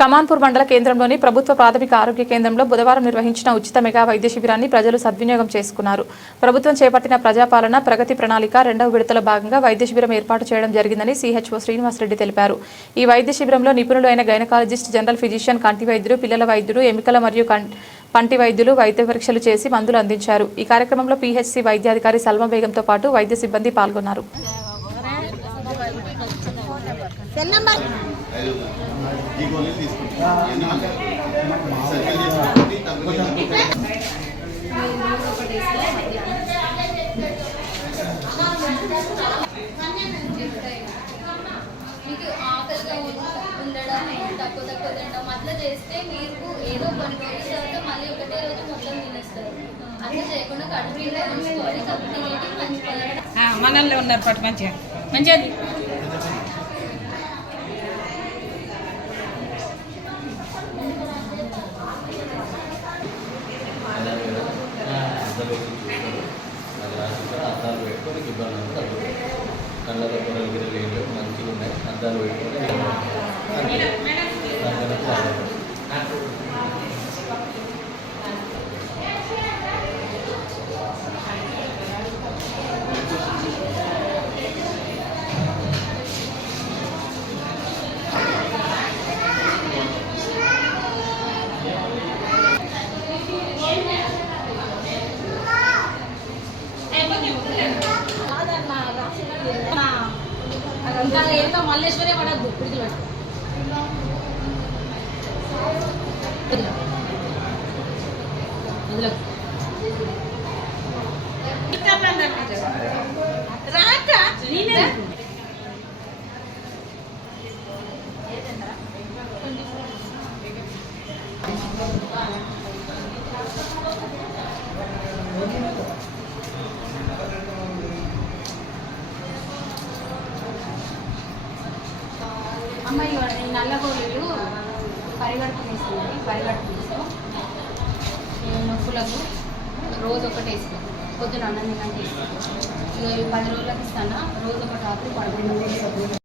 కమాన్పూర్ మండల కేంద్రంలోని ప్రభుత్వ ప్రాథమిక ఆరోగ్య కేంద్రంలో బుధవారం నిర్వహించిన ఉచిత మెగా వైద్య శిబిరాన్ని ప్రజలు సద్వినియోగం చేసుకున్నారు. ప్రభుత్వం చేపట్టిన ప్రజాపాలన ప్రగతి ప్రణాళిక రెండవ విడతలో భాగంగా వైద్య శిబిరం ఏర్పాటు చేయడం జరిగిందని సిహెచ్ఓ శ్రీనివాసరెడ్డి తెలిపారు. ఈ వైద్య శిబిరంలో నిపుణులు అయిన గైనకాలజిస్ట్, జనరల్ ఫిజిషియన్, కంటి వైద్యుడు, పిల్లల వైద్యుడు, ఎముకల మరియు పంటి వైద్యులు వైద్య పరీక్షలు చేసి మందులు అందించారు. ఈ కార్యక్రమంలో పిహెచ్సి వైద్యాధికారి సల్మా బేగంతో పాటు వైద్య సిబ్బంది పాల్గొన్నారు. మీకు ఆకలిగా ఉండడం తక్కువ తినడం అట్లా చేస్తే మీకు ఏదో కొన్ని రోజుల తర్వాత మళ్ళీ ఒకటే రోజు మొత్తం తినేస్తారు. అట్లా చేయకుండా కడుపు నిండా ఉంచుకోవాలి. కడుపు తినేటి మంచి మనల్లో ఉన్నారు పాటు మంచిగా మంచిగా అద్దాలు పెట్టుకొని ఇబ్బంది కళ్ళలో పొరలు గిరలు ఏంటో మంచిగా ఉన్నాయి. అద్దాలు పెట్టుకొని ఇంకా ఏదో మల్లేశ్వరే పడద్దు పిడికి అమ్మాయి నల్ల గోళీలు పరిగడుపు తీసుకుంది. పరిగడుపు తీసుకో నొప్పులకు రోజు ఒకటి వేసుకో. పొద్దున అన్నం తినంటే ఇక 10 రోజులకు ఇస్తాను. రోజు ఒక రాత్రి 12